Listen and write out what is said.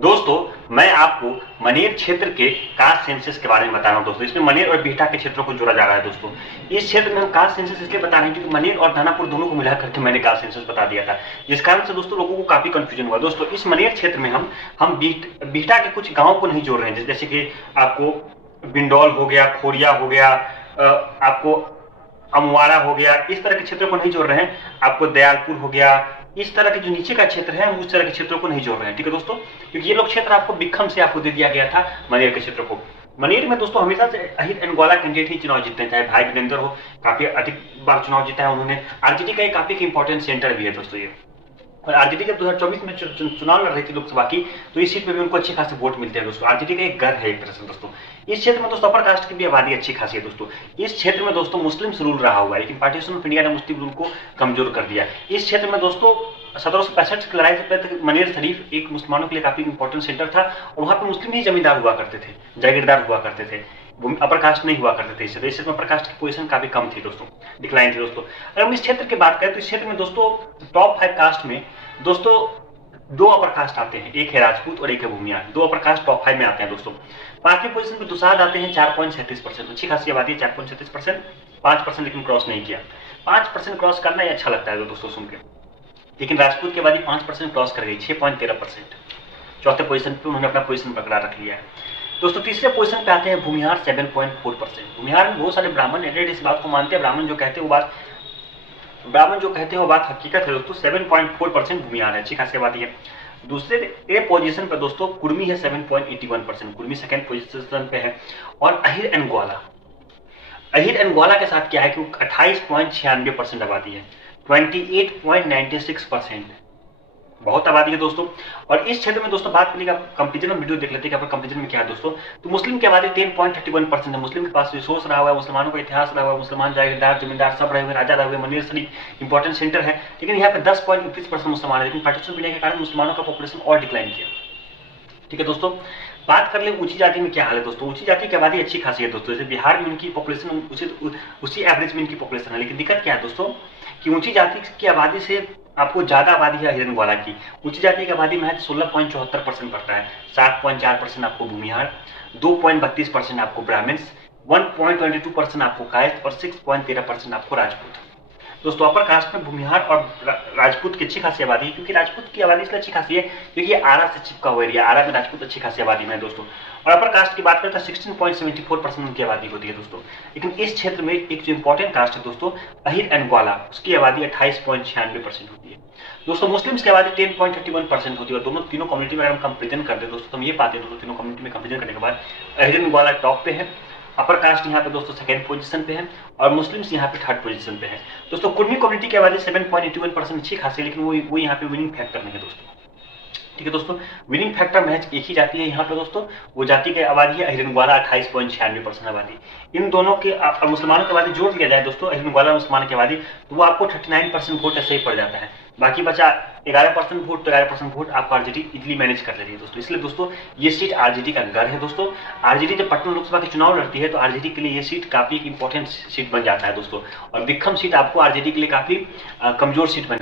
दोस्तों मैं आपको मनेर क्षेत्र के कास्ट सेंसस के बारे में बता रहा हूं दोस्तों। इसमें मनेर और बिहटा के क्षेत्रों को जोड़ा जा रहा है दोस्तों। इस क्षेत्र में हम कास्ट सेंसस इसलिए बता रहे हैं क्योंकि मनेर और दानापुर दोनों को मिला करके मैंने कास्ट सेंसस बता दिया था, जिस कारण से दोस्तों लोगों को काफी कंफ्यूजन हुआ। दोस्तों इस मनेर क्षेत्र में हम बिहटा के कुछ गाँव को नहीं जोड़ रहे हैं, जैसे कि आपको बिंडौल हो गया, खोरिया हो गया, आपको अमवाड़ा हो गया, इस तरह के क्षेत्रों को नहीं जोड़ रहे हैं। आपको दयालपुर हो गया, इस तरह के जो नीचे का क्षेत्र है हम उस तरह के क्षेत्रों को नहीं जोड़ रहे हैं, ठीक है दोस्तों, क्योंकि ये लोग क्षेत्र आपको बिखम से आपको दे दिया गया था मनेर के क्षेत्र को। मनेर में दोस्तों हमेशा से अहिर एंड ग्वाला कैंडिडेट ही चुनाव जीतते हैं, चाहे भाई वीरेंद्र हो, काफी अधिक बार चुनाव जीता है उन्होंने। आरजेडी का एक काफी इंपॉर्टेंट सेंटर भी है दोस्तों ये। और आरजेडी जब 2024 में चुनाव लड़ रही थी लोकसभा की, तो इस सीट पे भी उनको अच्छे खासे वोट मिलते हैं दोस्तों। आरजेडी का एक घर है एक तरह से दोस्तों। इस क्षेत्र में दोस्तों अपर कास्ट की भी आबादी अच्छी खासी है दोस्तों। इस क्षेत्र में दोस्तों मुस्लिम रूल रहा हुआ है, लेकिन पार्टीशन ऑफ इंडिया ने मुस्लिम रूल को कमजोर कर दिया। इस क्षेत्र में दोस्तों 1765 की लड़ाई से पहले मनेर शरीफ एक मुसलमानों के लिए काफी इंपॉर्टेंट सेंटर था, और वहां पे मुस्लिम ही जमींदार हुआ करते थे, जागीरदार हुआ करते थे, अपर कास्ट नहीं हुआ करते थे। इस क्षेत्र में अपर कास्ट की पोजीशन काफी कम थी दोस्तों, डिक्लाइन थी दोस्तों। अगर हम इस क्षेत्र की बात करें तो इस क्षेत्र में दोस्तों टॉप 5 कास्ट में दोस्तों 2 अपर कास्ट आते हैं, एक है राजपूत और एक है भूमियार। 2 अपर कास्ट टॉप 5 में आते हैं दोस्तों। 5वीं पोजीशन पे दुसाध आते हैं 4.37%, अच्छी खासी आबादी है 4.37%, 5% लेकिन क्रॉस नहीं किया। 5% क्रॉस करना ही अच्छा लगता है दोस्तों सुन के, लेकिन राजपूत की आबादी 5% क्रॉस कर गई, 6.13%। चौथे पोजीशन पे उन्होंने अपना पोजीशन बरकरार रख लिया है दोस्तों। तीसरे पोजीशन पे आते हैं भूमिहार 7.4%। भूमिहार में बहुत सारे ब्राह्मण एडेड इस बात को मानते हैं, ब्राह्मण जो कहते हैं वो बात हकीकत है दोस्तों। 7.4% भूमिहार है, अच्छी खासी आबादी है। दूसरे पोजीशन पे दोस्तों कुर्मी है 7.81%, कुर्मी सेकंड पोजीशन पे है। और अहिर एंड ग्वाला के साथ क्या है कि 28.96% आबादी है, 28.96%, बहुत आबादी है दोस्तों। और इस क्षेत्र में दोस्तों बात करेंगे, कंपेरिजन वीडियो देख लेते हैं कि कंपेरिजन में क्या है दोस्तों। तो मुस्लिम की आबादी 10.31% है। मुस्लिम के पास रिसोर्स रहा हुआ है, मुसलमानों का इतिहास रहा हुआ है, मुसलमान जागीरदार जमींदार सब रहे हुए, राजा रहे हुए, मनेर शरीफ इंपॉर्टेंट सेंटर है। लेकिन यहाँ पे 10.21% मुसलमान है, लेकिन पार्टीशन मिलने के कारण मुसलमानों का पॉपुलेशन और डिक्लाइन किया, ठीक है दोस्तों। बात कर ले ऊंची जाति में क्या हाल है दोस्तों। ऊंची जाति की आबादी अच्छी खासी है दोस्तों, जैसे बिहार में इनकी पॉपुलेशन उसी एवरेज में इनकी पॉपुलेशन है। लेकिन दिक्कत क्या है दोस्तों कि ऊंची जाति की आबादी से आपको ज्यादा आबादी है अहिर एंड ग्वाला की। ऊंची जाति की आबादी में 16.74% पड़ता है, 7.4% आपको भूमिहार, 2.32% आपको ब्राह्मण्स, 1.22% आपको कायस्थ और 6.13% आपको राजपूत। दोस्तों अपर कास्ट में भूमिहार और राजपूत की अच्छी खासी आबादी है, क्योंकि राजपूत की आबादी इसलिए अच्छी खासी है क्योंकि ये आरा से चिपका हुआ एरिया, आरा में राजपूत अच्छी खासी आबादी में है दोस्तों। और अपर कास्ट की बात करें तो 16.74% उनकी आबादी होती है दोस्तों। लेकिन इस क्षेत्र में एक जो इंपॉर्टेंट कास्ट है दोस्तों अहिर एंड ग्वाला, उसकी आबादी 28.96% होती है दोस्तों। मुस्लिम्स की आबादी 10.31% होती है। दोनों तीनों कम्युनिटी में अगर हम कंपेरिजन कर दे दोस्तों तो हम ये पाते हैं दोस्तों, तीनों कम्युनिटी में कंपेरिजन करने के बाद अहिर एंड ग्वाला टॉप पे है, अपर कास्ट यहाँ पे दोस्तों सेकंड पोजीशन पे है, और मुस्लिम्स यहाँ पे थर्ड पोजीशन पे है दोस्तों। कुर्मी कम्युनिटी की आबादी 7.81% अच्छी खासी है, लेकिन वो यहाँ पे विनिंग फैक्टर नहीं है दोस्तों, ठीक है दोस्तों। विनिंग फैक्टर मैच एक ही जाति है यहाँ पे दोस्तों, वो जाति की आबादी है अहिर एंड ग्वाला 28.96% आबादी। इन दोनों के मुसलमानों की आबादी जोड़ दिया जाए दोस्तों, अहिर एंड ग्वाला मुसलमान की आबादी, तो वो आपको 39% वोट ऐसे ही पड़ जाता है। बाकी बचा 11% वोट, तो 11% वोट आपको आरजेडी इजिली मैनेज कर लेती है दोस्तों। इसलिए दोस्तों ये सीट आरजेडी का घर है दोस्तों। आरजेडी जब पटना लोकसभा के चुनाव लड़ती है तो आरजेडी के लिए ये सीट काफी इंपॉर्टेंट सीट बन जाता है दोस्तों, और बिक्खम सीट आपको आरजेडी के लिए काफी कमजोर सीट बन